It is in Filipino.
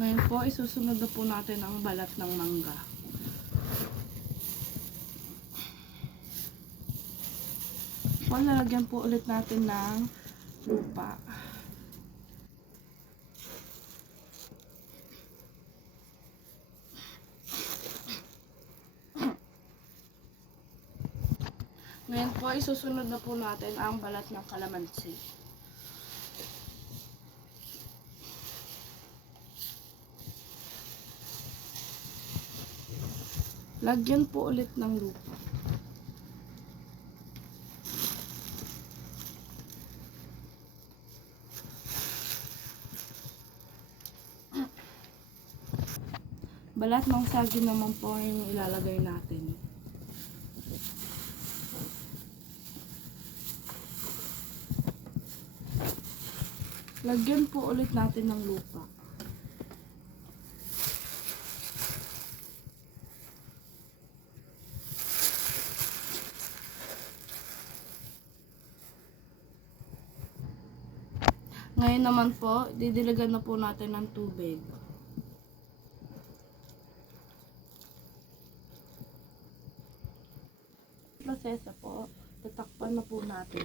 Ngayon po, isusunod na po natin ang balat ng mangga. Lalagyan po ulit natin ng lupa. Ngayon po, isusunod na po natin ang balat ng kalamansi. Lagyan po ulit ng lupa. Balat ng saging naman po yung ilalagay natin. Lagyan po ulit natin ng lupa. Ngayon naman po, didiligan na po natin ng tubig. Proseso po, tatakpan na po natin.